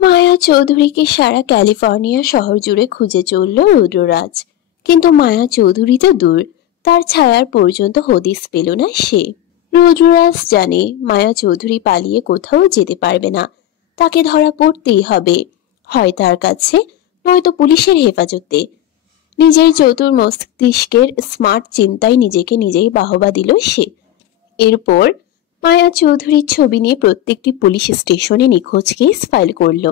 মায়া চৌধুরীকে সারা ক্যালিফোর্নিয়া শহর জুড়ে খুঁজে চলল রুদ্ররাজ। কিন্তু মায়া চৌধুরী তো দূর, তার ছায়ার পর্যন্ত হদিস পেল না সে। রুদ্ররাজ জানে মায়া চৌধুরী পালিয়ে কোথাও যেতে পারবে না, তাকে ধরা পড়তেই হবে, হয় তার কাছে নয়তো পুলিশের হেফাজতে। নিজের চতুর মস্তিষ্কের স্মার্ট চিন্তায় নিজেকে নিজেই বাহবা দিল সে। এরপর মায়া চৌধুরীর ছবি নিয়ে প্রত্যেকটি পুলিশ স্টেশনে নিখোঁজ কেস ফাইল করলো।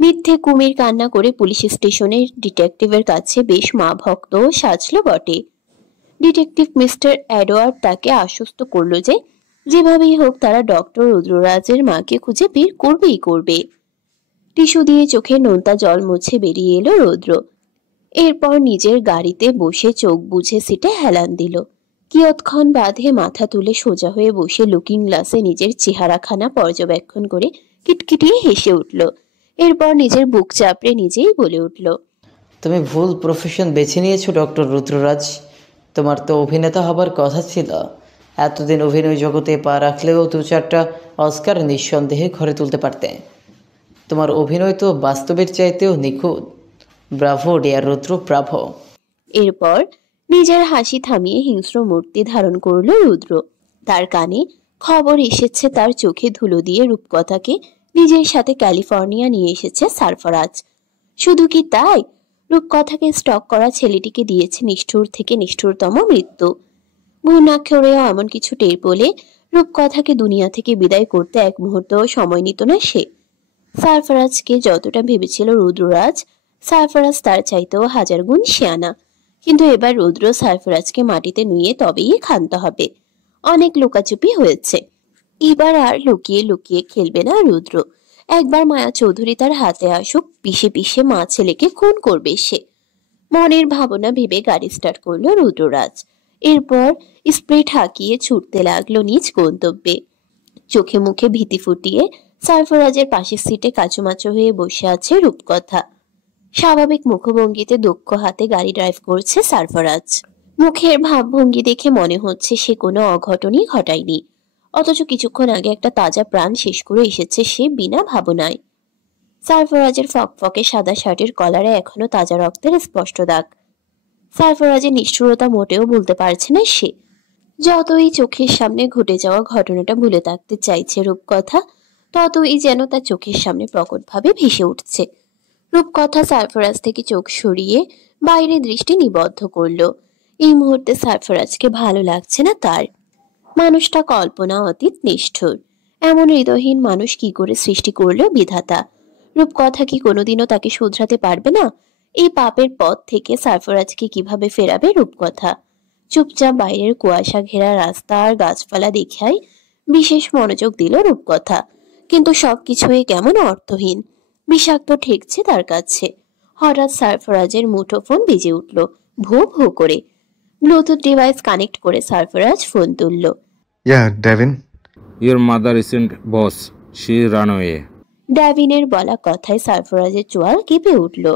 মিথ্যে কুমির কান্না করে পুলিশ স্টেশনের ডিটেকটিভের কাছে বেশ মা ভক্ত সাজলো বটে। ডিটেকটিভ মিস্টার এডওয়ার্ড তাকে আশ্বস্ত করলো যে যেভাবেই হোক তারা ডক্টর রুদ্ররাজের মাকে খুঁজে বের করবেই করবে। টিস্যু দিয়ে চোখে নোনতা জল মুছে বেরিয়ে এলো রৌদ্র। এরপর নিজের গাড়িতে বসে চোখ বুঝে সিটে হেলান দিল। কিয়ৎক্ষণ বাদে মাথা তুলে সোজা হয়ে বসে লুকিং গ্লাসে নিজের চেহারাখানা পর্যবেক্ষণ করে কিটকিটিয়ে হেসে উঠল। এরপর নিজের বুক চাপড়ে নিজেই বলে উঠল, তুমি ভুল প্রফেশন বেছে নিয়েছো ডক্টর রুদ্ররাজ। তোমার তো অভিনেতা হবার কথা ছিল। এতদিন অভিনয় জগতে পা রাখলেও 2-4টা অস্কার নিঃসন্দেহে ঘরে তুলতে পারতে। তোমার অভিনয় তো বাস্তবের চাইতেও নিখুঁত। ব্রাভো ডিয়ার রুদ্র, ব্রাভো। এরপর নিজের হাসি থামিয়ে হিংস্র মূর্তি ধারণ করল রুদ্র। তার কানে খবর এসেছে তার চোখে ধুলো দিয়ে রূপকথাকে নিজের সাথে ক্যালিফোর্নিয়া নিয়ে এসেছে সারফরাজ। শুধু কি তাই, রূপকথাকে স্টক করা ছেলেটিকে দিয়েছে নিষ্ঠুর থেকে নিষ্ঠুরতম মৃত্যু। ঘুণাক্ষরেও এমন কিছু টের পেলে রূপকথাকে দুনিয়া থেকে বিদায় করতে এক মুহূর্তও সময় নিত না সে। সারফরাজকে যতটা ভেবেছিল রুদ্ররাজ, সারফরাজ তার চাইতেও হাজার গুণ শিয়ানা। কিন্তু এবার রুদ্র সারফরাজকে মাটিতে নুয়ে তবেই ক্ষান্ত হবে। অনেক লুকাচুপি হয়েছে, এবার আর লুকিয়ে লুকিয়ে খেলবে না রুদ্র। একবার মায়া চৌধুরী তার হাতে আসুক, পিষে পিষে মা ছেলেকে খুন করবে সে। মনের ভাবনা ভেবে গাড়ি স্টার্ট করলো রুদ্ররাজ। এরপর স্প্রে ঠাকিয়ে ছুটতে লাগলো নিজ গন্তব্যে। চোখে মুখে ভীতি ফুটিয়ে সারফরাজের পাশের সিটে কাচুমাচু হয়ে বসে আছে রূপকথা। স্বাভাবিক মুখভঙ্গিতে দক্ষ হাতে গাড়ি ড্রাইভ করছে সারফরাজ। মুখের ভাবভঙ্গি দেখে মনে হচ্ছে সে কোনো অঘটনই ঘটায়নি, অথচ কিছুক্ষণ আগে একটা তাজা প্রাণ শেষ করে এসেছে সে বিনা ভাবনায়। সারফরাজের ফকফকে সাদা শার্টের কলারে এখনো তাজা রক্তের স্পষ্ট দাগ। সারফরাজের নিষ্ঠুরতা মোটেও ভুলতে পারছে না সে। যতই চোখের সামনে ঘটে যাওয়া ঘটনাটা ভুলে থাকতে চাইছে রূপকথা, ততই যেন তার চোখের সামনে প্রকটভাবে ভেসে উঠছে। রূপকথা সারফরাজ থেকে চোখ সরিয়ে বাইরে দৃষ্টি নিবদ্ধ করলো। এই মুহূর্তে সারফরাজকে ভালো লাগছে না তার। মানুষটা কল্পনা অতীত নিষ্ঠুর। এমন হৃদয়হীন মানুষ কি করে সৃষ্টি করলো বিধাতা? রূপকথা কি কোনোদিনও তাকে শুধরাতে পারবে না? এই পাপের পথ থেকে সারফরাজকে কিভাবে ফেরাবে রূপকথা? চুপচাপ বাইরের কুয়াশা ঘেরা রাস্তা আর গাছপালা দেখায় বিশেষ মনোযোগ দিল রূপকথা। কিন্তু সবকিছুই কেমন অর্থহীন, বিষাক্ত ঠেকছে তার কাছে। হঠাৎ সারফরাজের মুঠোফোন বেজে উঠল ভো ভো করে। ব্লুটুথ ডিভাইস কানেক্ট করে সারফরাজ ফোন তুলল। Devin. Your mother isn't boss. She ran away. ড্যাভিনের বলা কথায় সারফরাজের চোয়াল কেঁপে উঠল।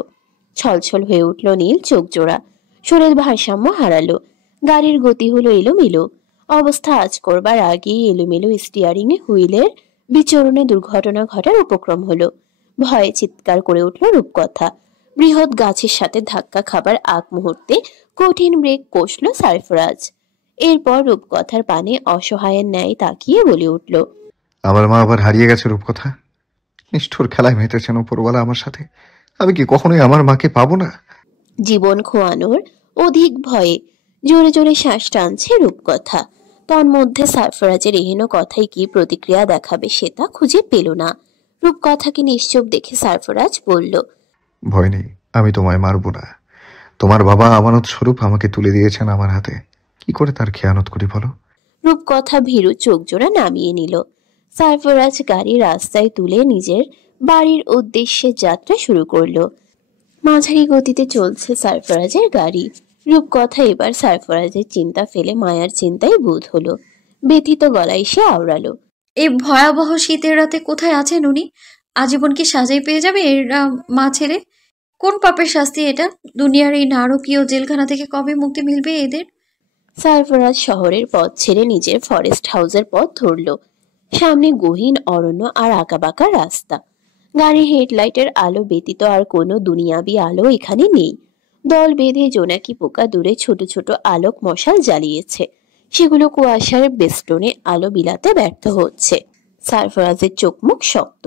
ছলছল হয়ে উঠল নীল চোখ জোড়া। শরীর ভারসাম্য হারালো। গাড়ির গতি হলো এলোমেলো। অবস্থা আজ করবার আগেই এলোমেলো স্টিয়ারিং এ হুইলের বিচরণে দুর্ঘটনা ঘটার উপক্রম হলো। ভয়ে চিৎকার করে উঠল রূপকথা। বৃহৎ গাছের সাথে ধাক্কা খাবার আগ মুহূর্তে কঠিন ব্রেক কষল সারফরাজ। এরপর রূপকথার পানে অসহায়ের ন্যায় তাকিয়ে বলে উঠল, আমার মা আবার হারিয়ে গেছে রূপকথা। নিষ্ঠুর খেলায় মেতেছেন উপরওয়ালা আমার সাথে। আমি কি কখনোই আমার মাকে পাবো না? জীবন খোয়ানোর অধিক ভয়ে জোরে জোরে শ্বাস টানছে রূপকথা। তন্মধ্যে সারফরাজের এহেন কথাই কি প্রতিক্রিয়া দেখাবে সে তা খুঁজে পেল না। রূপকথাকে নিশ্চুপ দেখে সারফরাজ বলল, ভয় নেই, আমি তোমায় মারবো না। তোমার বাবা আমানত স্বরূপ আমাকে তুলে দিয়েছেন আমার হাতে। কি করে তার খেয়ানত করি বলো? রূপকথা ভীরু চোখ জোড়া নামিয়ে নিল। সারফরাজ গাড়ি রাস্তায় তুলে নিজের বাড়ির উদ্দেশ্যে যাত্রা শুরু করলো। মাঝারি গতিতে চলছে সারফরাজের গাড়ি। রূপকথা এবার সারফরাজের চিন্তা ফেলে মায়ার চিন্তায় বোধ হলো। ব্যথিত গলায় সে আওড়ালো, এই ভয়াবহ শীতের রাতে কোথায় আছেন উনি? আজীবন কি সাজাই পেয়ে যাবে এরা মা ছেলে? কোন পাপের শাস্তি এটা? দুনিয়ার এই নারকীয় জেলখানা থেকে কবে মুক্তি মিলবে এদের? সারফরাজ শহরের পথ ছেড়ে নিজের ফরেস্ট হাউসের পথ ধরল। সামনে গহীন অরণ্য আর আঁকাবাঁকা রাস্তা। গাড়ির হেডলাইটের আলো ব্যতীত আর কোনো দুনিয়াবি আলো এখানে নেই। দল বেঁধে জোনাকি পোকা দূরে ছোট ছোট আলোক মশাল জ্বালিয়েছে, সেগুলো কুয়াশার বেষ্টনে আলো বিলাতে ব্যর্থ হচ্ছে। সারফরাজের চোখ মুখ শক্ত।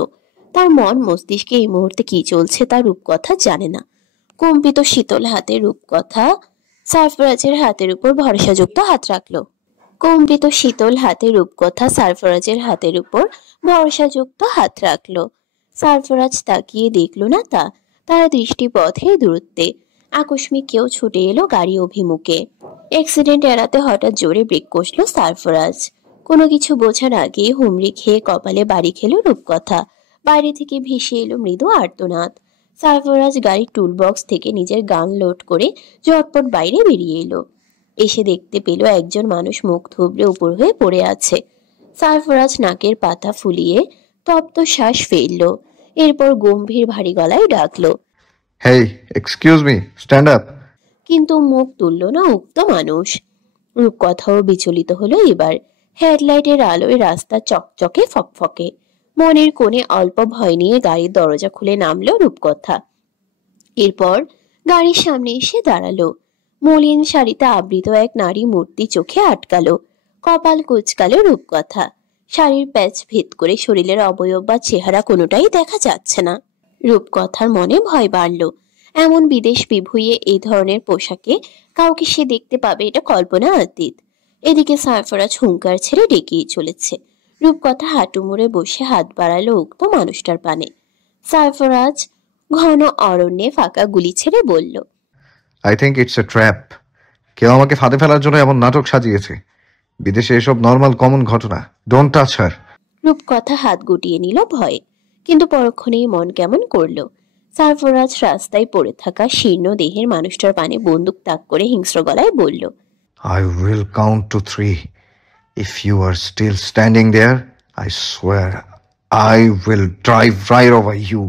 তার মন মস্তিষ্কে এই মুহূর্তে কি চলছে তার রূপকথা জানে না। কম্পিত শীতল হাতে রূপকথা সারফরাজের হাতের উপর ভরসাযুক্ত হাত রাখলো। কম্পিত শীতল হাতে রূপকথা সারফরাজের হাতের উপর ভরসাযুক্ত হাত রাখলো। সারফরাজ তাকিয়ে দেখলো না তার দৃষ্টি পথের দূরত্বে। আকস্মিক কেউ ছুটে এলো গাড়ি অভিমুখে। অ্যাক্সিডেন্ট এড়াতে হঠাৎ জোরে ব্রেক কষলো সারফরাজ। কোনো কিছু বোঝার আগে হুমড়ি খেয়ে কপালে বাড়ি খেলো রূপকথা। বাইরে থেকে ভেসে এলো মৃদু আর্তনাদ। সারফরাজ গাড়ির টুল বক্স থেকে নিজের গান লোড করে ঝটপট বাইরে বেরিয়ে এলো। এসে দেখতে পেল একজন মানুষ মুখ থুবড়ে উপর হয়ে পড়ে আছে। সারফরাজ নাকের পাতা ফুলিয়ে তপ্ত শ্বাস ফেলল। এরপর গম্ভীর ভারী গলায় ডাকলো, হেই, এক্সকিউজ মি, স্ট্যান্ড আপ। কিন্তু মুখ তুলল না উক্ত মানুষ। রূপকথাও বিচলিত হলো এবার। হেডলাইটের আলোয় রাস্তা চকচকে ফকফকে। মনের কোণে অল্প ভয় নিয়ে গাড়ির দরজা খুলে নামলো রূপকথা। এরপর গাড়ির সামনে এসে দাঁড়ালো। মলিন শাড়িতে আবৃত এক নারী মূর্তি চোখে আটকালো। কপাল কুঁচকালো রূপকথা। শাড়ির প্যাচ ভেদ করে শরীরের অবয়ব বা চেহারা কোনোটাই দেখা যাচ্ছে না। রূপকথার মনে ভয় বাড়ল। এমন বিদেশ বিভুঁইয়ে এই ধরনের পোশাকে কাউকে সে দেখতে পাবে এটা কল্পনা অতীত। এদিকে সারফরাজ হুঙ্কার ছেড়ে ডেকেই চলেছে। রূপকথা হাঁটু মুড়ে বসে হাত বাড়ালো উক্ত মানুষটার পানে। সারফরাজ ঘন অরণ্যে ফাঁকা গুলি ছেড়ে বলল, I think it's a trap. কেউ আমাকে ফাঁদে ফেলার জন্য এমন নাটক সাজিয়েছে। বিদেশে এসব নর্মাল কমন ঘটনা। ডোন্ট টাচ হার। রূপকথা হাত গুটিয়ে নিল ভয়ে, কিন্তু পরক্ষণেই মন কেমন করলো। সারফরাজ রাস্তায় পড়ে থাকা শীর্ণ দেহের মানুষটার পানে বন্দুক তাক করে হিংস্র গলায় বলল, I will count to 3. If you are still standing there, I swear I will drive right over you.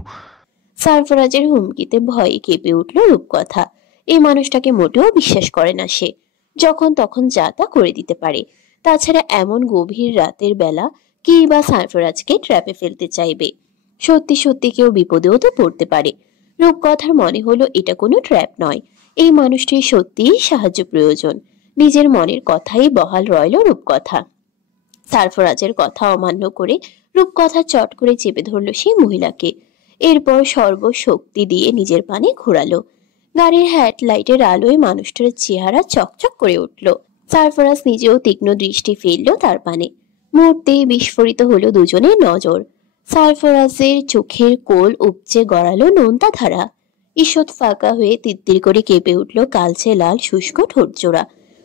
সারফরাজের হুমকিতে ভয়ে কেঁপে উঠল রূপকথা। এই মানুষটাকে মোটেও বিশ্বাস করে না সে। যখন তখন যা তা করে দিতে পারে। তাছাড়া এমন গভীর রাতের বেলা কি বা সারফরাজকে ট্র্যাপে ফেলতে চাইবে? সত্যি সত্যি কেউ বিপদেও তো পড়তে পারে। রূপকথার মনে হলো এটা কোনো ট্র্যাপ নয়। এই মানুষটির সত্যিই সাহায্য প্রয়োজন। নিজের মনের কথাই বহাল রইল রূপকথা। সারফরাজের কথা অমান্য করে রূপকথা চট করে চেপে ধরল সেই মহিলাকে। এরপর সর্বশক্তি দিয়ে নিজের পানে ঘোরালো। গাড়ির হেডলাইটের আলোয় মানুষটার চেহারা চকচক করে উঠল। সারফরাজ নিজেও তীক্ষ্ণ দৃষ্টি ফেলল তার পানে। মুহূর্তেই বিস্ফোরিত হলো দুজনের নজর। সারফরাজের চোখের কোল উপচে গড়ালো নোনতা ধারা। ঈষৎ ফাঁকা হয়ে তিত্তির করে কেঁপে উঠল কালচে লাল শুষ্ক ঠোঁটজোড়া।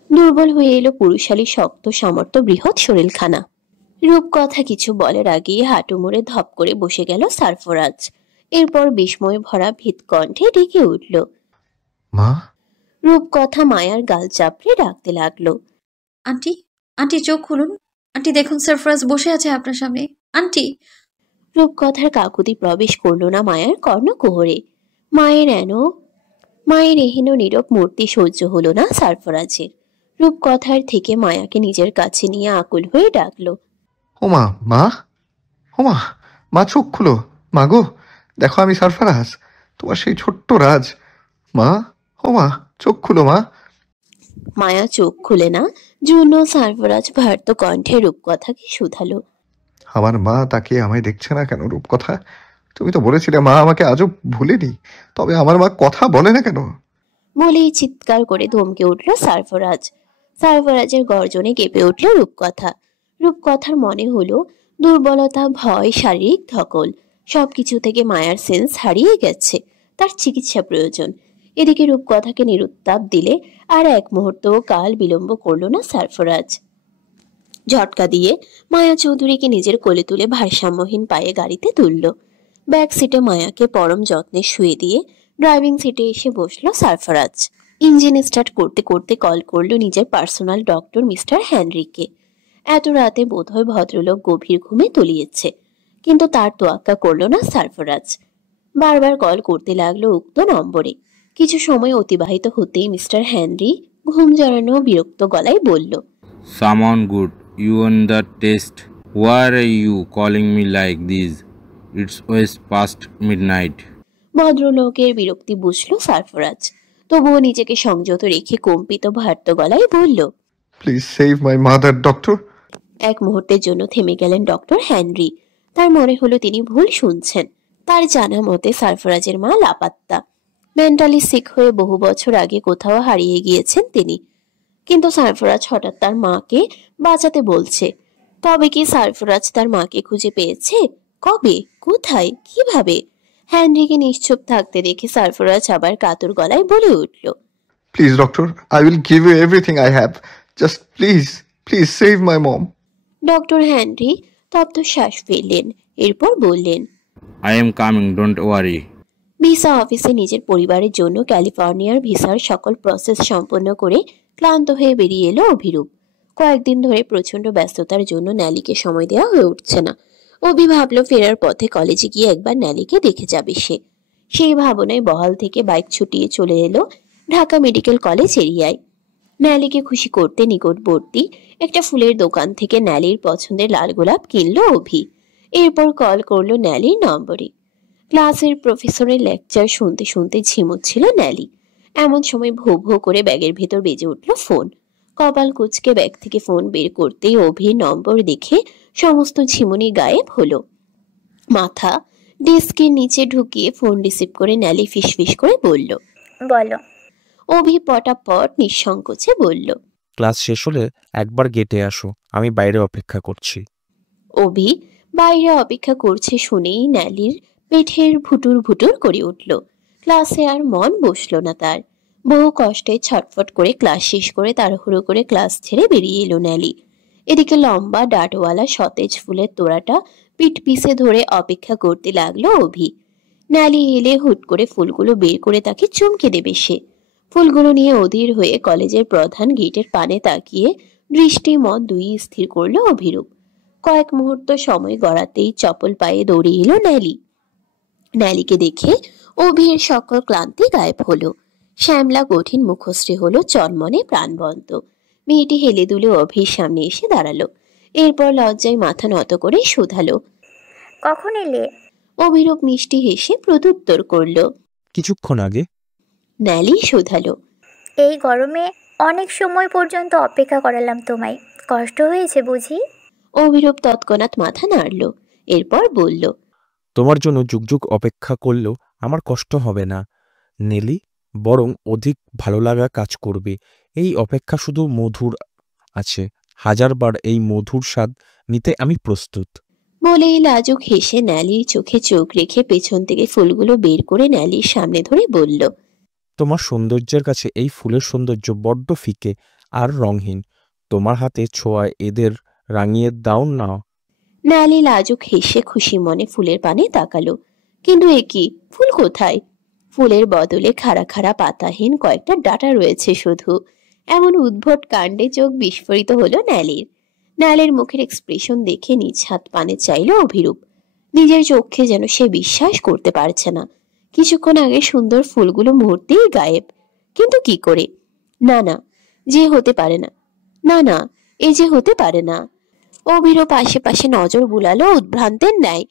দুর্বল হয়ে এলো পুরুষালী শক্ত সামর্থ্য বৃহৎ শরীরখানা। রূপকথা কিছু বলার আগেই হাঁটু মুড়ে ধপ করে বসে গেল সারফরাজ। এরপর বিস্ময় ভরা ভীত কণ্ঠে ডেকে উঠল, মা। রূপকথা মায়ার গাল চাপড়ে ডাকতে লাগলো, আন্টি, আন্টি চোখ খুলুন। আন্টি দেখুন, সারফরাজ বসে আছে আপনার সামনে। আন্টি। রূপকথার কাকুতি প্রবেশ করলো না মায়ার কর্ণকুহরে। মায়ের এহেন নীরব মূর্তি সহ্য হলো না সারফরাজের। রূপকথার থেকে মায়াকে নিজের কাছে নিয়ে আকুল হয়ে ডাকলো, ওমা, মা। ওমা, মা চোখ খুলো। মা গো, দেখো আমি সারফরাজ, তোমার সেই ছোট্ট রাজ। মা, ওমা, চোখ খুলো মা। মায়া চোখ খুলে না। জুনো সারফরাজ ভার্ত কণ্ঠে রূপকথাকে শুধালো, আমার মা তাকে আমায় দেখছে না কেন রূপকথা? তুমি তো বলেছিলে মা আমাকে আজও ভুলেনি, তবে আমার মা কথা বলে না কেন? বলেই চিৎকার করে ধমকে উঠল সারফরাজ। সারফরাজের গর্জনে কেঁপে উঠল রূপকথা। রূপকথার মনে হলো দুর্বলতা, ভয়, শারীরিক ধকল সবকিছু থেকে মায়ার সেন্স হারিয়ে গেছে। তার চিকিৎসা প্রয়োজন। এদিকে রূপকথাকে নিরুত্তাপ দিলে আর এক মুহূর্তও কাল বিলম্ব করল না সারফরাজ। ঝটকা দিয়ে মায়া চৌধুরীকে নিজের কোলে তুলে ভারসাম্যহীন পায়ে গাড়িতে তুলল। ব্যাক সিটে মায়াকে পরম যত্নে শুয়ে দিয়ে ড্রাইভিং সিটে এসে বসলো সারফরাজ। ইঞ্জিন স্টার্ট করতে করতে কল করলো নিজের পার্সোনাল ডক্টর মিস্টার হেনরিকে। এত রাতে বোধহয় ভদ্রলোক গভীর ঘুমে তলিয়েছে, কিন্তু তার তোয়াক্কা করলো না সারফরাজ। বারবার কল করতে লাগলো উক্ত নম্বরে। কিছু সময় অতিবাহিত হতেই মিস্টার হেনরি ঘুম জড়ানো বিরক্ত গলায় বলল, Someone good. You on the test. Why are you calling me like this? It's always past midnight. ভদ্রলোকের বিরক্তি বুঝল সারফরাজ, তবুও নিজেকে সংযত রেখে কম্পিত ভার্ত গলায় বলল। Please save my mother doctor. এক মুহূর্তের জন্য থেমে গেলেন ডক্টর হেনরি। তার মনে হলো তিনি ভুল শুনছেন। তার জানা মতে সারফরাজের মা লাপাত্তা। মেন্টালি সিক হয়ে বহু বছর আগে কোথাও হারিয়ে গিয়েছেন তিনি। কিন্তু সারফরাজ হঠাৎ তার মাকে বাঁচাতে বলছে। তবে কি সারফরাজ তার মাকে খুঁজে পেয়েছে? কবে, কোথায়, কিভাবে? হেনরিকে নিশ্চুপ থাকতে দেখে সারফরাজ আবার কাতর গলায় বলে উঠল, please doctor, I will give you everything I have, just please please save my mom. Doctor Henry তপ্ত শ্বাস ফেললেন, এরপর বললেন, I am coming, don't worry. Visa অফিসে নিজের পরিবারের জন্য ক্যালিফোর্নিয়ার ভিসার সকল প্রসেস সম্পন্ন করে ক্লান্ত হয়ে বেরিয়ে এলো অভিরূপ। কয়েকদিন ধরে প্রচন্ড ব্যস্ততার জন্য ন্যালিকে সময় দেওয়া হয়ে উঠছে না। অভি ভাবল ফেরার পথে কলেজে গিয়ে একবার ন্যালিকে দেখে যাবে সে। সেই ভাবনায় বহাল থেকে বাইক ছুটিয়ে চলে এলো ঢাকা মেডিকেল কলেজ এরিয়ায়। ন্যালিকে খুশি করতে নিকটবর্তী একটা ফুলের দোকান থেকে ন্যালির পছন্দের লাল গোলাপ কিনলো অভি। এরপর কল করলো ন্যালির নম্বরে। ক্লাসের প্রফেসরের লেকচার শুনতে শুনতে ঝিমুচ্ছিল ন্যালি। এমন সময় ভো ভো করে ব্যাগের ভেতর বেজে উঠল ফোন। কপাল কুঁচকে ব্যাগ থেকে ফোন বের করতেই অভির নম্বর দেখে সমস্ত ঝিমুনি গায়েব হলো। মাথা ডেস্কের নিচে ঢুকিয়ে ফোন রিসিভ করে ন্যালি ফিসফিস করে বলল, বলো। অভি পটাপট নিঃসংকোচে বলল, ক্লাস শেষ হলে একবার গেটে আসো, আমি বাইরে অপেক্ষা করছি। অভি বাইরে অপেক্ষা করছে শুনেই ন্যালির পেটের ভুটুর ভুটুর করে উঠল। ক্লাসে আর মন বসলো না তার। বহু কষ্টে ছটফট করে ক্লাস শেষ করে তাড়াহুড়ো করে ক্লাস ছেড়ে বেরিয়ে এলো ন্যালি। এদিকে লম্বা ডাটওয়ালা সতেজ ফুলের তোড়াটা পিঠ পিছে ধরে অপেক্ষা করতে লাগলো অভি। ন্যালি এলে হুট করে ফুলগুলো বের করে তাকে চমকে দেবে সে। ফুলগুলো নিয়ে অধীর হয়ে কলেজের প্রধান গেটের পানে তাকিয়ে দৃষ্টি মন দুই স্থির করলো অভিরূপ। কয়েক মুহূর্ত সময় গড়াতেই চপল পায়ে দৌড়ে এলো ন্যালি। ন্যালিকে দেখে অভির সকল ক্লান্তি গায়েব হলো। শ্যামলা কঠিন মুখশ্রী হলো চনমনে প্রাণবন্ত। মেয়েটি হেলে দুলে অভির সামনে এসে দাঁড়ালো। এরপর লজ্জায় মাথা নত করে শুধালো, কখন এলে? অভিরূপ মিষ্টি হেসে প্রত্যুত্তর করলো। কিছুক্ষণ আগে। ন্যালি শুধালো, এই গরমে অনেক সময় পর্যন্ত অপেক্ষা করালাম তোমায়, কষ্ট হয়েছে বুঝি? অভিরূপ তৎক্ষণাৎ মাথা নাড়ল, এরপর বলল, তোমার জন্য যুগ যুগ অপেক্ষা করলেও আমার কষ্ট হবে না নেলি, বরং অধিক ভালো লাগা কাজ করবে। এই অপেক্ষা শুধু মধুর আছে, হাজারবার এই মধুর স্বাদ নিতে আমি প্রস্তুত। বলেই লাজুক হেসে ন্যালির চোখে চোখ রেখে পেছন থেকে ফুলগুলো বের করে ন্যালির সামনে ধরে বলল, তোমার সৌন্দর্যের কাছে এই ফুলের সৌন্দর্য বড্ড ফিকে আর রঙহীন। তোমার হাতে ছোঁয়ায় এদের রাঙিয়ে দাও না। ন্যালি লাজুক হেসে খুশি মনে ফুলের পানে তাকালো। কিন্তু এ কি, ফুল কোথায়? ফুলের বদলে খাড়া খাড়া পাতাহীন কয়েকটা ডাঁটা রয়েছে শুধু। এমন উদ্ভট কাণ্ডে চোখ বিস্ফোরিত হলো ন্যালির। ন্যালির মুখের এক্সপ্রেশন দেখে নিজ হাত পানে চাইল অভিরূপ। নিজের চোখে যেন সে বিশ্বাস করতে পারছে না। কিছুক্ষণ আগে সুন্দর ফুলগুলো মুহূর্তেই গায়েব। কিন্তু কি করে? না না, যে হতে পারে না, না না, এ যে হতে পারে না। অভিরূপ আশেপাশে নজর বুলালো উদ্ভ্রান্তের ন্যায়।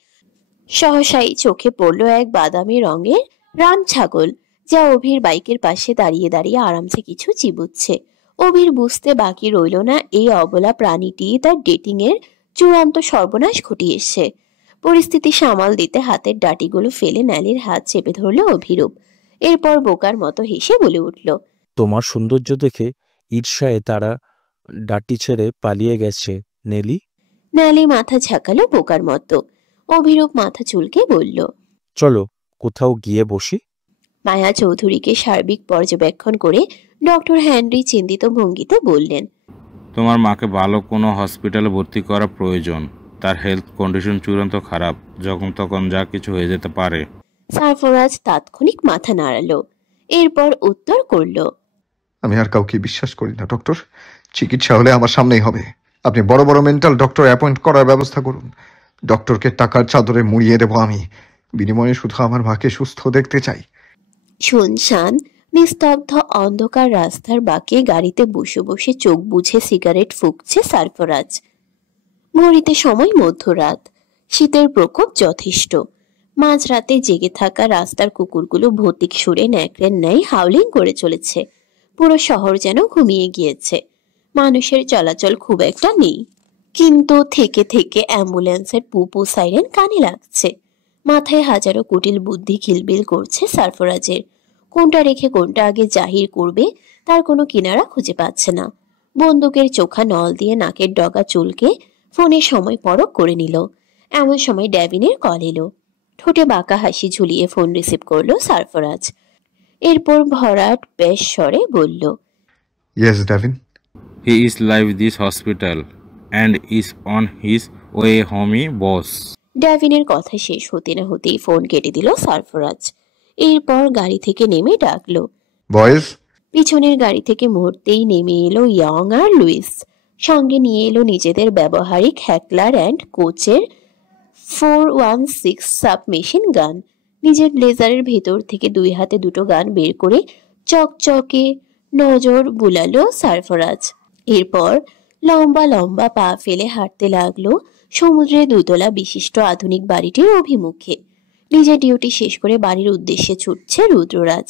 সহসাই চোখে পড়লো এক বাদামি রঙের রাম ছাগল, যা অভির বাইকের পাশে দাঁড়িয়ে দাঁড়িয়ে আরামসে কিছু চিবুচ্ছে। অভির বুঝতে বাকি রইল না এই অবলা প্রাণীটি তার ডেটিং এর চূড়ান্ত সর্বনাশ ঘটিয়েছে। পরিস্থিতি সামাল দিতে হাতের ডাটিগুলো ফেলে ন্যালির হাত চেপে ধরলো অভিরূপ। এরপর বোকার মতো হেসে বলে উঠল, তোমার সৌন্দর্য দেখে ঈর্ষায় তারা ডাটি ছেড়ে পালিয়ে গেছে নেলি। ন্যালি মাথা ঝাঁকালো বোকার মতো। অভিরূপ মাথা চুলকে বলল, চলো কোথাও গিয়ে বসি। মায়া চৌধুরীকে সার্বিক পর্যবেক্ষণ করে ডক্টর হেনরি চিন্তিত ভঙ্গিতে বললেন, তোমার মাকে ভালো কোনো হসপিটালে ভর্তি করা প্রয়োজন। তার হেলথ কন্ডিশন চূড়ান্ত খারাপ, যখন তখন যা কিছু হয়ে যেতে পারে। সারফরাজ তাৎক্ষণিক মাথা নাড়ালো, এরপর উত্তর করল, আমি আর কাউকে বিশ্বাস করি না ডক্টর। চিকিৎসা হলে আমার সামনেই হবে। আপনি বড় বড় মেন্টাল ডক্টর অ্যাপয়েন্ট করার ব্যবস্থা করুন। ডক্টরকে টাকার চাদরে মুড়িয়ে দেবো আমি। বিনিময়ে শুধু আমার মাকে সুস্থ দেখতে চাই। শুনশান নিস্তব্ধ অন্ধকার রাস্তার বাঁকে গাড়িতে বসে বসে চোখ বুঝে সিগারেট ফুঁকছে সারফরাজ। ঘড়িতে সময় মধ্যরাত। শীতের প্রকোপ যথেষ্ট। মাঝরাতে জেগে থাকা রাস্তার কুকুরগুলো ভৌতিক সুরে ন্যাকড়ের ন্যায় হাউলিং করে চলেছে। পুরো শহর যেন ঘুমিয়ে গিয়েছে। মানুষের চলাচল খুব একটা নেই, কিন্তু থেকে থেকে অ্যাম্বুলেন্সের পুপু সাইরেন কানে লাগছে। মাথায় হাজারো কুটিল বুদ্ধি খিলবিল করছে সারফরাজের। কোনটা রেখে কোনটা আগে জাহির করবে তার কোনো কিনারা খুঁজে পাচ্ছে না। বন্দুকের চোখা নল দিয়ে নাকের ডগা চুলকে ফোনে সময় পরক করে নিল। এমন সময় ড্যাভিনের কল এলো। ঠোঁটে বাঁকা হাসি ঝুলিয়ে ফোন রিসিভ করলো সারফরাজ। এরপর ভরাট বেশ স্বরে বলল, yes Devin. He is live this hospital and is on his way home, boss. ড্যাভিনের কথা শেষ হতে না হতেই ফোন কেটে দিল সারফরাজ। এরপর গাড়ি থেকে নেমে ডাকলো। বয়েজ। পিছনের গাড়ি থেকে মুহূর্তেই নেমে এলো ইয়ং আর লুইস। সঙ্গে নিয়ে এলো নিজেদের ব্যবহারিক হ্যাকলার অ্যান্ড কোচের 416 সাবমেশিন গান। নিজের ব্লেজারের ভেতর থেকে দুই হাতে দুটো গান বের করে চকচকে নজর বুলালো সারফরাজ। এরপর লম্বা লম্বা পা ফেলে হাঁটতে লাগলো সমুদ্রে দুতলা বিশিষ্ট আধুনিক বাড়িটির অভিমুখে। নিজের ডিউটি শেষ করে বাড়ির উদ্দেশ্যে ছুটছে রুদ্ররাজ।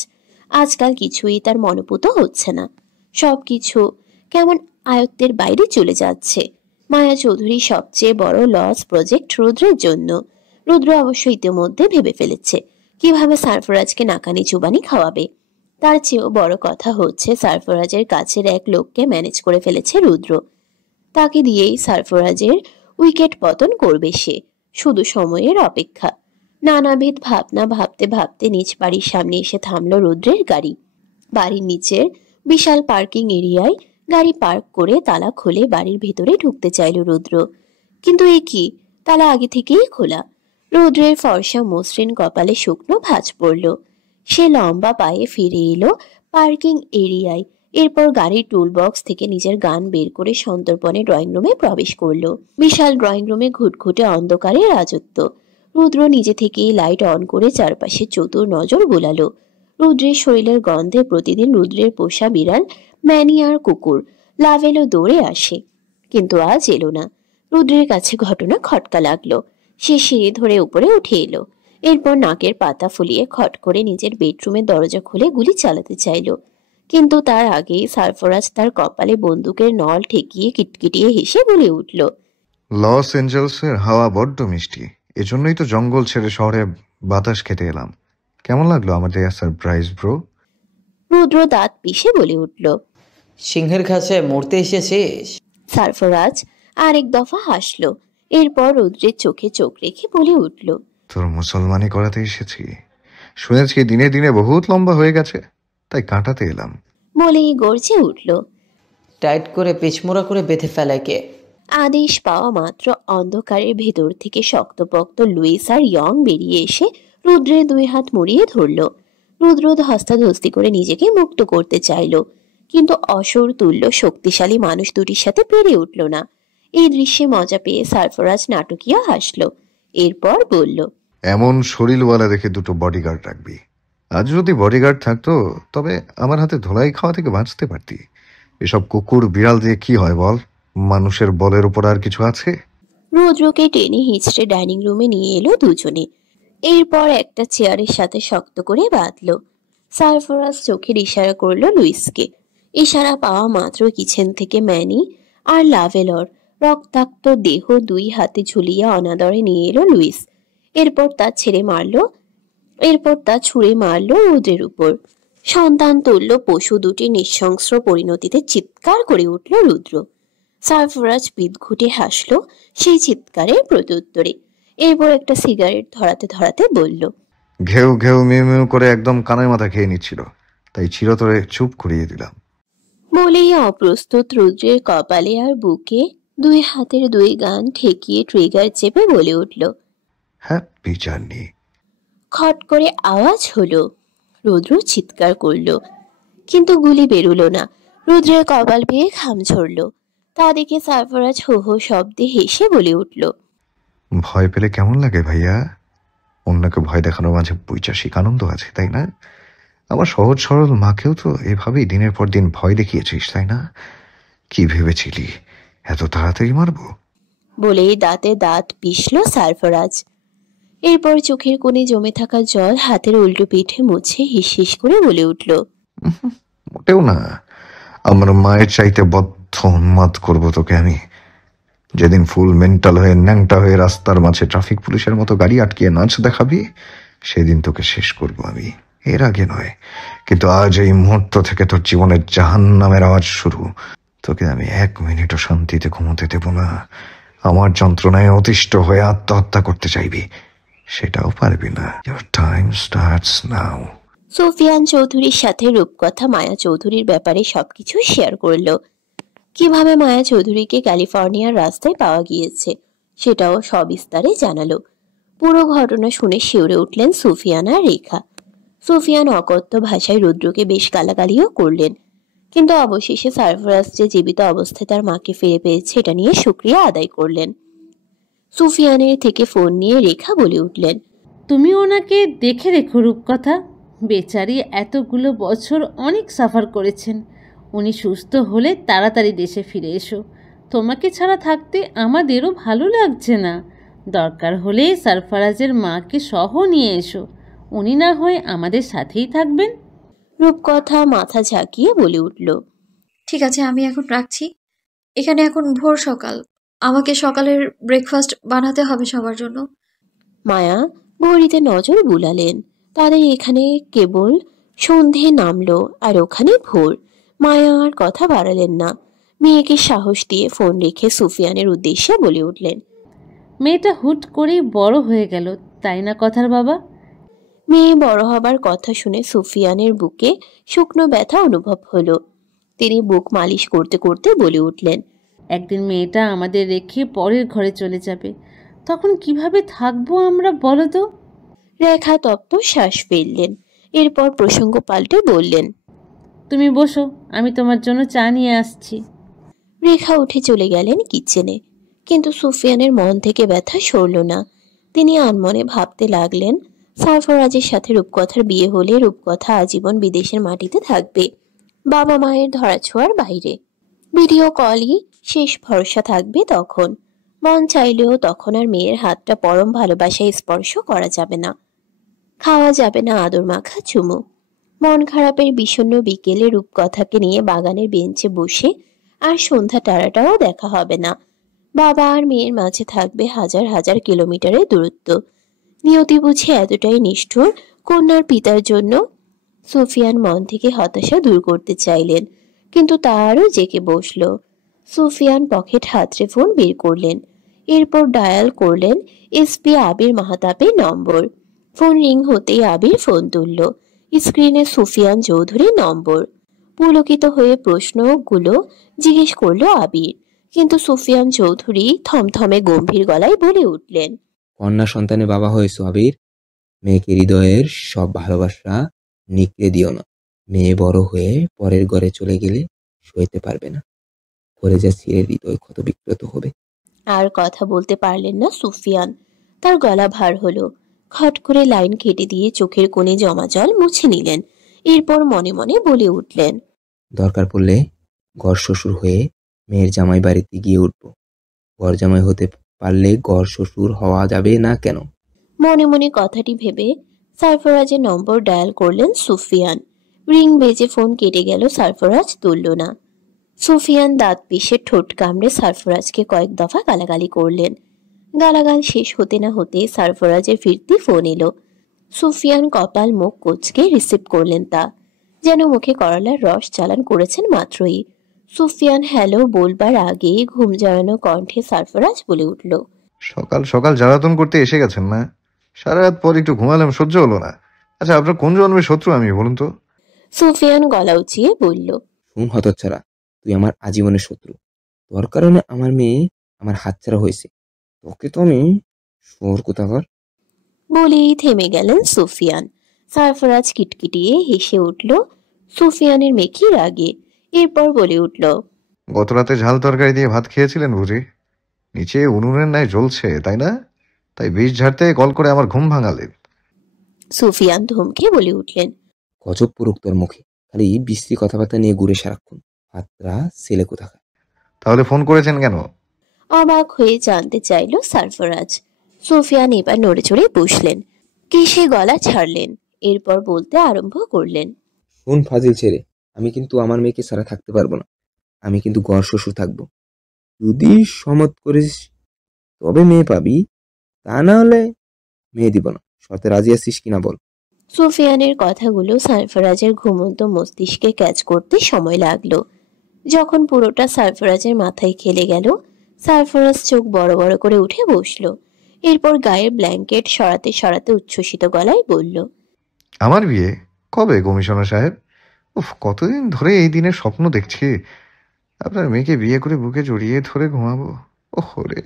আজকাল কিছুই তার মনোপুত হচ্ছে না। সবকিছু কেমন আয়ত্তের বাইরে চলে যাচ্ছে। মায়া চৌধুরী সবচেয়ে বড় লস প্রজেক্ট রুদ্রের জন্য। রুদ্র অবশ্য ইতিমধ্যে ভেবে ফেলেছে কিভাবে সারফরাজকে নাকানি চুবানি খাওয়াবে। তার চেয়েও বড় কথা হচ্ছে সারফরাজের কাছের এক লোককে ম্যানেজ করে ফেলেছে রুদ্র। তাকে দিয়েই সারফরাজের উইকেট পতন করবে সে। শুধু সময়ের অপেক্ষা। নানাবিধ ভাবনা ভাবতে ভাবতে নিজ বাড়ির সামনে এসে থামলো রুদ্রের গাড়ি। বাড়ির নিচের বিশাল পার্কিং এরিয়ায় গাড়ি পার্ক করে তালা খুলে বাড়ির ভেতরে ঢুকতে চাইল রুদ্র। কিন্তু এ কি, তালা আগে থেকেই খোলা। রুদ্রের ফর্সা মসৃণ কপালে শুকনো ভাঁজ পড়ল। সে লম্বা পায়ে ফিরে এলো পার্কিং এরিয়ায়। এরপর গাড়ির টুল বক্স থেকে নিজের গান বের করে সন্তর্পণে ড্রয়িং রুমে প্রবেশ করলো। বিশাল ড্রয়িং রুমে ঘুটঘুটে অন্ধকারে রাজত্ব। রুদ্র নিজে থেকেই লাইট অন করে চারপাশে চতুর নজর বোলালো। রুদ্রের শরীরের গন্ধে প্রতিদিন রুদ্রের পোষা বিড়াল ম্যানি আর কুকুর লাভেলো দৌড়ে আসে, কিন্তু আজ এলো না। রুদ্রের কাছে ঘটনা খটকা লাগলো। সে সিঁড়ি ধরে উপরে উঠে এলো। এরপর নাকের পাতা ফুলিয়ে খট করে নিজের বেডরুমের দরজা খুলে গুলি চালাতে চাইলো, কিন্তু তার আগেই সারফরাজ তার কপালে বন্দুকের নল ঠেকিয়ে কিটকিটিয়ে হেসে বলে উঠল, লস এঞ্জেলসের হাওয়া বড্ড মিষ্টি, এজন্যই তো জঙ্গল ছেড়ে শহরে বাতাস খেতে এলাম। কেমন লাগলো আমাদের সারপ্রাইজ ব্রো? রুদ্র দাঁত পিষে বলে উঠল, সিংহের কাছে মরতে এসেছিস? সারফরাজ আরেক দফা হাসলো। এরপর রুদ্রের চোখে চোখ রেখে বলে উঠল, তোর মুসলমানি করাতে এসেছি। শুনেছি দিনে দিনে বহুত লম্বা হয়ে গেছে, তাই কাটাতে এলাম। বলেই গর্জে উঠল। টাইট করে পিছমোড়া করে বেঁধে ফেলায় কে? আদেশ পাওয়া মাত্র অন্ধকারের ভেতর থেকে শক্তপোক্ত লুইস আর ইয়ং বেরিয়ে এসে রুদ্রের দুই হাত মুড়িয়ে ধরল। রুদ্র ধস্তাধস্তি করে নিজেকে মুক্ত করতে চাইল, কিন্তু অসুর তুল্য শক্তিশালী মানুষ দুটির সাথে পেরে উঠল না। এই দৃশ্যে মজা পেয়ে সারফরাজ নাটকীয় হাসল। এরপর বলল, এমন শরীরওয়ালা দেখে দুটো বডিগার্ড রাখবি। আজ যদি বডিগার্ড থাকতো তবে আমার হাতে ধোলাই খাওয়া থেকে বাঁচতে পারতি। এসব কুকুর বিড়াল দিয়ে কি হয় বল? মানুষের বলের উপর আর কিছু আছে? রুদ্রকে টেনে হিঁচড়ে ডাইনিং রুমে নিয়ে এলো দুজনে। এরপর একটা চেয়ারের সাথে শক্ত করে বাঁধল। সারফরাজ চোখের ইশারা করলো লুইসকে। ইশারা পাওয়া মাত্র কিচেন থেকে ম্যানি আর লাভেলর রক্তাক্ত দেহ দুই হাতে ঝুলিয়ে অনাদরে নিয়ে এলো লুইস। এরপর তা ছুঁড়ে মারলো রুদ্রের উপর। সন্তান তুল্য পশু দুটি নৃশংস্র পরিণতিতে চিৎকার করে উঠল রুদ্র। সারফরাজ বিদঘুটে হাসলো সেই চিৎকারের প্রত্যুত্তরে। এরপর একটা সিগারেট ধরাতে ধরাতে বলল, ঘেউ ঘেউ মিউ মিউ করে একদম কানের মাথা খেয়ে নিচ্ছিল, তাই চিরতরে চুপ করিয়ে দিলাম। বলেই অপ্রস্তুত রুদ্রের কপালে আর বুকে দুই হাতের দুই গান ঠেকিয়ে ট্রিগার চেপে বলে উঠল, হ্যাপি জার্নি। খট করে আওয়াজ হলো। রুদ্র চিৎকার করলো, কিন্তু গুলি বেরুলো না। রুদ্রের কপাল পেয়ে ঘাম ঝরল। তা দেখে সারফরাজ হো হো শব্দে হেসে বলে উঠল, ভয় পেলে কেমন লাগে ভাইয়া? অন্যকে ভয় দেখানোর মাঝে বৈচারিক আনন্দ আছে, তাই না? আমার সহজ সরল মাকেও তো এভাবেই দিনের পর দিন ভয় দেখিয়েছিস, তাই না? কি ভেবেছিলি এত তাড়াতাড়ি মারবো? বলেই দাঁতে দাঁত পিষল সারফরাজ। এরপর চোখের কোণে জমে থাকা জল হাতের উল্টো পিঠে মুছে হিস হিস করে বলে উঠল, মোটেও না। আমার মায়ের চাইতে বদ্ধ উন্মাদ করবো তোকে আমি। যেদিন ফুল মেন্টাল হয়ে ন্যাংটা হয়ে রাস্তার মাঝে ট্রাফিক পুলিশের মতো গাড়ি আটকিয়ে নাচ দেখাবি, সেদিন তোকে শেষ করবো আমি, এর আগে নয়। কিন্তু আজ এই মুহূর্ত থেকে তোর জীবনের জাহান্নামের আওয়াজ শুরু। তোকে আমি 1 মিনিটও শান্তিতে ঘুমোতে দেব না। আমার যন্ত্রণায় অতিষ্ঠ হয়ে আত্মহত্যা করতে চাইবি, সেটাও পারবি না। Your time starts now. Sufian চৌধুরীর সাথে রূপকথা মায়া চৌধুরীর ব্যাপারে সবকিছু শেয়ার করল। কিভাবে মায়া চৌধুরীকে ক্যালিফোর্নিয়ার রাস্তায় পাওয়া গিয়েছে সেটাও সবিস্তারে জানালো। পুরো ঘটনা শুনে শিউরে উঠলেন সুফিয়ান আর রেখা। সুফিয়ান অকথ্য ভাষায় রুদ্রকে বেশ গালাগালিও করলেন, কিন্তু অবশেষে সারফরাজ যে জীবিত অবস্থায় তার মাকে ফিরে পেয়েছে এটা নিয়ে শুকরিয়া আদায় করলেন। সুফিয়ানের থেকে ফোন নিয়ে রেখা বলে উঠলেন, তুমি ওনাকে দেখে রেখো রূপকথা। বেচারি এতগুলো বছর অনেক সাফার করেছেন। উনি সুস্থ হলে তাড়াতাড়ি দেশে ফিরে এসো। তোমাকে ছাড়া থাকতে আমাদেরও ভালো লাগছে না। দরকার হলে সারফরাজের মাকে সহ নিয়ে এসো, উনি না হয় আমাদের সাথেই থাকবেন। রূপকথা মাথা ঝাঁকিয়ে বলে উঠল, ঠিক আছে, আমি এখন রাখছি। এখানে এখন ভোর সকাল, আমাকে সকালের ব্রেকফাস্ট বানাতে হবে সবার জন্য। মায়া ঘড়িতে নজর বুলালেন। তাদের এখানে কেবল সন্ধে নামলো আর ওখানে ভোর। মায়া আর কথা বাড়ালেন না, মেয়েকে সাহস দিয়ে ফোন রেখে সুফিয়ানের উদ্দেশ্যে বলে উঠলেন, মেয়েটা হুট করেই বড় হয়ে গেল, তাই না কথার বাবা? মেয়ে বড় হবার কথা শুনে সুফিয়ানের বুকে শুকনো ব্যথা অনুভব হলো। তিনি বুক মালিশ করতে করতে বলে উঠলেন, একদিন মেয়েটা আমাদের রেখে পরের ঘরে চলে যাবে, তখন কিভাবে থাকবো আমরা বলো তো? রেখা তপ্ত শ্বাস ফেললেন। এরপর প্রসঙ্গ পাল্টে বললেন, তুমি বসো, আমি তোমার জন্য চা নিয়ে আসছি। রেখা উঠে চলে গেলেন কিচেনে, কিন্তু সুফিয়ানের মন থেকে ব্যথা সরল না। তিনি আনমনে ভাবতে লাগলেন, সারফরাজের সাথে রূপকথার বিয়ে হলে রূপকথা আজীবন বিদেশের মাটিতে থাকবে, বাবা মায়ের ধরাছোঁয়ার বাইরে। ভিডিও কলই শেষ ভরসা থাকবে তখন। মন চাইলেও তখন আর মেয়ের হাতটা পরম ভালোবাসায় স্পর্শ করা যাবে না, খাওয়া যাবে না আদর মাখা চুমু। মন খারাপের বিষণ্ণ বিকেলে রূপকথাকে নিয়ে বাগানের বেঞ্চে বসে আর সন্ধ্যা তারাটাও দেখা হবে না। বাবা আর মেয়ের মাঝে থাকবে হাজার হাজার কিলোমিটারের দূরত্ব। নিয়তি বুঝে এতটাই নিষ্ঠুর কন্যার পিতার জন্য। সুফিয়ান মন থেকে হতাশা দূর করতে চাইলেন, কিন্তু তারও জেকে বসল। সুফিয়ান পকেট হাতড়ে ফোন বের করলেন। এরপর ডায়াল করলেন এসপি আবির মাহতাবের নম্বর। ফোন রিং হতেই আবির ফোন তুলল। স্ক্রিনে সুফিয়ান চৌধুরীর নম্বর। পুলকিত হয়ে প্রশ্নগুলো জিজ্ঞেস করলো আবির, কিন্তু সুফিয়ান চৌধুরী থমথমে গম্ভীর গলায় বলে উঠলেন, কন্যা সন্তানের বাবা হয়েছো আবির। মেয়েকে হৃদয়ের সব ভালোবাসা নিকড়ে দিও না। মেয়ে বড় হয়ে পরের ঘরে চলে গেলে সইতে পারবে না, করে যা ছিঁড়ে হৃদয় ক্ষত বিক্রত হবে। আর কথা বলতে পারলেন না সুফিয়ান। তার গলা ভার হলো। খট করে লাইন কেটে দিয়ে চোখের কোণে জমা জল মুছে নিলেন। এরপর মনে মনে বলে উঠলেন, দরকার পড়লে ঘর শ্বশুর হয়ে মেয়ের জামাই বাড়িতে গিয়ে উঠবো। ঘর জামাই হতে পারলে ঘর শ্বশুর হওয়া যাবে না কেন? মনে মনে কথাটি ভেবে সারফরাজের নম্বর ডায়াল করলেন সুফিয়ান। রিং বেজে ফোন কেটে গেল, সারফরাজ তুলল না। সুফিয়ান দাঁত পিষে ঠোঁট কামড়ে সারফরাজকে কয়েক দফা গালাগালি করলেন। গালাগাল শেষ হতে না হতে সারফরাজের ফিরতি ফোন এলো। সুফিয়ান কপাল মুখ কোচকে রিসিভ করলেন তা, যেন মুখে করলার রস চালান করেছেন মাত্রই। সুফিয়ান হ্যালো বলবার আগে ঘুম জড়ানো কণ্ঠে সারফরাজ বলে উঠল, সকাল সকাল জ্বালাতন করতে এসে গেছেন না? সারা রাত পর একটু ঘুমালাম, সহ্য হলো না। আচ্ছা, আপনার কোন জন্মের শত্রু আমি বলুন তো? সুফিয়ান গলা উঁচিয়ে বলল, শুন হতচ্ছাড়া, তুই আমার আজীবনের শত্রু। তোর কারণে আমার মেয়ে আমার হাতছাড়া হয়েছে। তোকে তো আমি শোর কোথাকার। বলেই থেমে গেলেন সুফিয়ান। সারফরাজ কিটকিটিয়ে হেসে উঠল সুফিয়ানের মেকি রাগে। এরপর বলে উঠল, গত রাতে ঝাল তরকারি দিয়ে ভাত খেয়েছিলেন বুঝি? নিচে উনুনের ন্যায় জ্বলছে, তাই না? তাই বিষ ঝাড়তে কল করে আমার ঘুম ভাঙালেন। সুফিয়ান ধমকে বলে উঠলেন, গজব পুরুক তোর মুখে, খালি বিশ্রী কথাবার্তা নিয়ে ঘুরে সারাক্ষণ। হাতরা ছেলে কোথাকার। তাহলে ফোন করেছেন কেন? অবাক হয়ে জানতে চাইল সারফরাজ। সুফিয়ান এবার নড়ে চড়ে বসলেন, কিসে গলা ছাড়লেন, এরপর বলতে আরম্ভ করলেন। শোন ফাজিল ছেড়ে, আমি কিন্তু আমার মেয়েকে ছাড়া থাকতে পারবো না। আমি কিন্তু ঘর শ্বশুর থাকবো। যদি সম্মত করিস তবে মেয়ে পাবি, তা না হলে মেয়ে দিব না। শর্তে রাজি আছিস কিনা বল। সুফিয়ানের কথাগুলো সারফরাজের ঘুমন্ত মস্তিষ্কে ক্যাচ করতে সময় লাগলো। যখন পুরোটা সারফরাজের মাথায় খেলে গেল, সারফরাজ চোখ বড় বড় করে উঠে বসলো। এরপর গায়ের ব্ল্যাঙ্কেট সরাতে সরাতে উচ্ছ্বসিত গলায় বলল, আমার বিয়ে কবে কমিশনার সাহেব? উফ, কতদিন ধরে এই দিনের স্বপ্ন দেখছি। আপনার মেয়েকে বিয়ে করে বুকে জড়িয়ে ধরে ঘুমাবো। ওহ রে,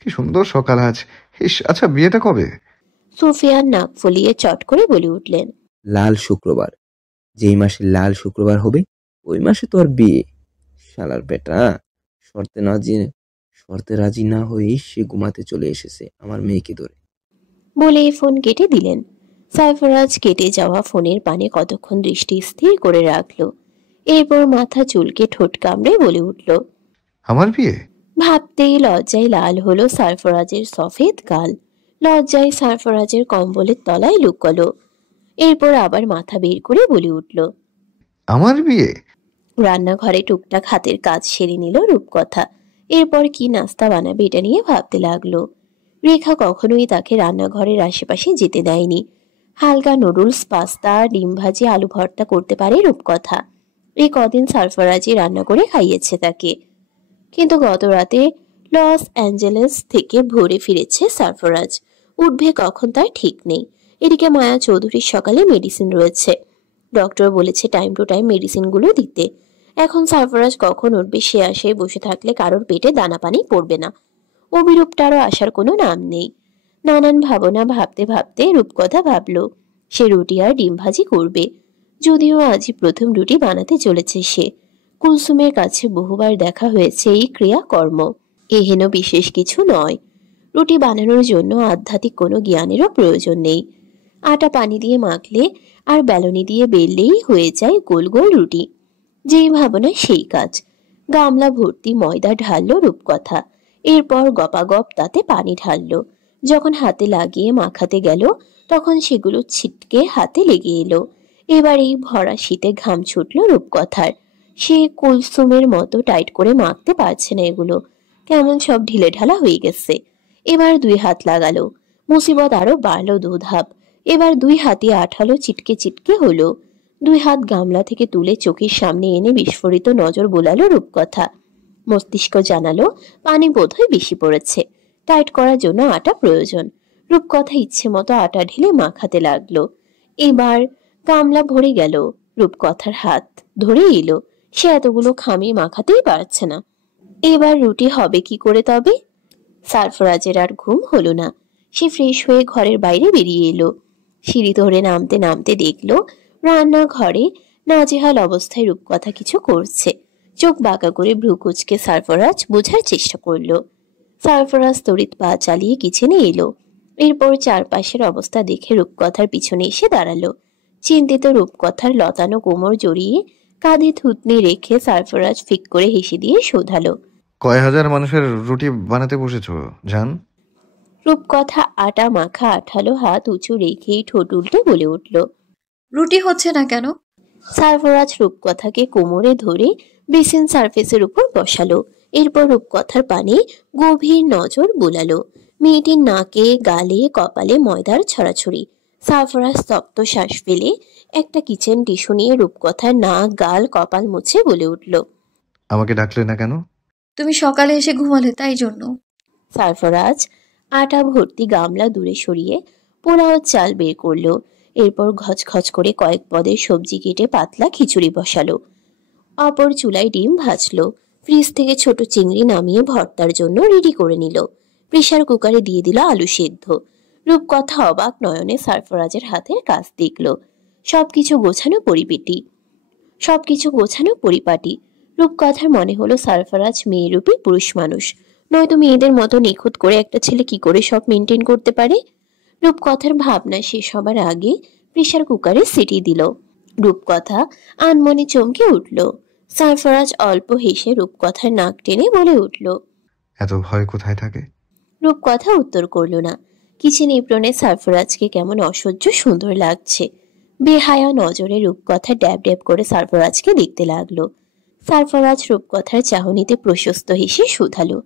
কি সুন্দর সকাল আজ। ইস, আচ্ছা বিয়েটা কবে? সুফিয়ান নাক ফুলিয়ে চট করে বলে উঠলেন, লাল শুক্রবার। যেই মাসে লাল শুক্রবার হবে ওই মাসে তোর বিয়ে। শালার বেটা, শর্তে রাজি না হয়েই সে ঘুমাতে চলে এসেছে আমার মেয়েকে ধরে। বলে ফোন কেটে দিলেন। সারফরাজ কেটে যাওয়া ফোনের পানে কতক্ষণ দৃষ্টি স্থির করে রাখলো। এরপর মাথা চুলকে ঠোঁট কামড়ে বলে উঠল, আমার বিয়ে? ভাবতেই লজ্জায় লাল হলো সারফরাজের সফেদ গাল। লজ্জায় সারফরাজের কম্বলের তলায় লুকলো। এরপর আবার মাথা বের করে বলে উঠল, আমার বিয়ে? রান্নাঘরে টুকটাক হাতের কাজ সেরে নিল রূপকথা। এরপর কি নাস্তা বানাবে এটা নিয়ে ভাবতে লাগলো। রেখা কখনোই তাকে রান্নাঘরের আশেপাশে যেতে দেয়নি। হালকা নুডলস, পাস্তা, ডিম ভাজি, আলু ভর্তা করতে পারে রূপকথা। এই কদিন সারফরাজই রান্না করে খাইয়েছে তাকে। কিন্তু গত রাতে লস অ্যাঞ্জেলেস থেকে ভোরে ফিরেছে সারফরাজ। উঠবে কখন তার ঠিক নেই। এদিকে মায়া চৌধুরীর সকালে মেডিসিন রয়েছে। ডক্টর বলেছে টাইম টু টাইম মেডিসিনগুলো দিতে। এখন সারফরাজ কখন উঠবে সে আশায় বসে থাকলে কারোর পেটে দানা পানি পড়বে না। অভিরূপটারও আসার কোনো নাম নেই। নানান ভাবনা ভাবতে ভাবতে রূপকথা ভাবল সে রুটি আর ডিম ভাজি করবে। যদিও আজই প্রথম রুটি বানাতে চলেছে সে। কুলসুমের কাছে বহুবার দেখা হয়েছে এই ক্রিয়াকর্ম। এহেন বিশেষ কিছু নয়। রুটি বানানোর জন্য আধ্যাত্মিক কোনো জ্ঞানেরও প্রয়োজন নেই। আটা পানি দিয়ে মাখলে আর বেলনি দিয়ে বেললেই হয়ে যায় গোল গোল রুটি। যেই ভাবনা সেই কাজ। গামলা ভর্তি ময়দা ঢাললো রূপকথা। এরপর গপাগপ তাতে পানি ঢাললো। যখন হাতে লাগিয়ে মাখাতে গেল তখন সেগুলো ছিটকে হাতে লেগে এলো। এবার এই ভরা শীতে ঘাম ছুটলো রূপকথার। সে কুলসুমের মতো টাইট করে মাখতে পারছে না এগুলো। কেমন সব ঢিলে ঢালা হয়ে গেছে। এবার 2 হাত লাগালো। মুসিবত আরো বাড়লো 2 ধাপ। এবার 2 হাতই আঠালো চিটকে চিটকে হলো। 2 হাত গামলা থেকে তুলে চোখের সামনে এনে বিস্ফোরিত নজর বোলালো রূপকথা। মস্তিষ্ক জানালো পানি বোধহয় বেশি পড়েছে। টাইট করার জন্য আটা প্রয়োজন। রূপকথা ইচ্ছে মতো আটা ঢেলে মাখাতে লাগলো। এবার গামলা ভরে গেল। রূপকথার হাত ধরে এলো। সে এতগুলো খামিয়ে মাখাতেই পারছে না। এবার রুটি হবে কি করে তবে? সারফরাজের আর ঘুম হলো না। সে ফ্রেশ হয়ে ঘরের বাইরে বেরিয়ে এলো। সিঁড়ি ধরে নামতে নামতে দেখলো রান্নাঘরে নাজেহাল অবস্থায় রূপকথা কিছু করছে। চোখ বাঁকা করে ভ্রু কুঁচকে সারফরাজ বোঝার চেষ্টা করলো। সারফরাজ তড়িৎ পা চালিয়ে কিচেনে এলো। এরপর চারপাশের অবস্থা দেখে রূপকথার পিছনে এসে দাঁড়ালো। চিন্তিত রূপকথার লতানো কোমর জড়িয়ে কাঁধে থুতনি রেখে সারফরাজ ফিক করে হেসে দিয়ে শোধালো, কয় হাজার মানুষের রুটি বানাতে বসেছো জান? রূপকথা আটা মাখা আঠালো হাত উঁচু রেখেই ঠোঁট উল্টে বলে উঠল, রুটি হচ্ছে না কেন? সারফরাজ রূপকথাকে কোমরে ধরে বেসিন সারফেসের উপর বসালো। এরপর রূপকথার পানে গভীর নজর বোলালো। মেয়েটির নাকে, গালে, কপালে ময়দার ছড়াছড়ি। সারফরাজ তপ্ত শ্বাস ফেলে একটা কিচেন টিস্যু নিয়ে রূপকথার নাক, গাল, কপাল মুছে বলে উঠল, আমাকে ডাকলে না কেন? তুমি সকালে এসে ঘুমালে তাই জন্য। সারফরাজ আটা ভর্তি গামলা দূরে সরিয়ে পোলাও চাল বের করলো। এরপর ঘচঘচ করে কয়েক পদের সবজি কেটে পাতলা খিচুড়ি বসালো। অপর চুলায় ডিম ভাজলো। ফ্রিজ থেকে ছোট চিংড়ি নামিয়ে ভর্তার জন্য রেডি করে নিল। প্রেসার কুকারে দিয়ে দিল আলু সেদ্ধ। রূপকথা অবাক নয়নে সারফরাজের হাতের কাজ দেখল। সবকিছু গোছানো পরিপাটি। রূপকথার মনে হলো সারফরাজ মেয়েরূপী পুরুষ মানুষ। নয়তো মেয়েদের মতো নিখুঁত করে একটা ছেলে কি করে সব মেনটেন করতে পারে। রূপকথার ভাবনা শেষ হবার আগে প্রেসার কুকারে সিটি দিল। রূপকথা আনমনে চমকে উঠল। সারফরাজ অল্প হেসে রূপকথার নাক টেনে বলে উঠল, এত ভয় কোথায় থাকে? রূপকথা উত্তর করল না। কিচেন এপ্রনে সারফরাজকে কেমন অসহ্য সুন্দর লাগছে। বেহায়া নজরে রূপকথা ড্যাব ড্যাব করে সারফরাজকে দেখতে লাগলো। সারফরাজ রূপকথার চাহনিতে প্রশস্ত হেসে শুধালো,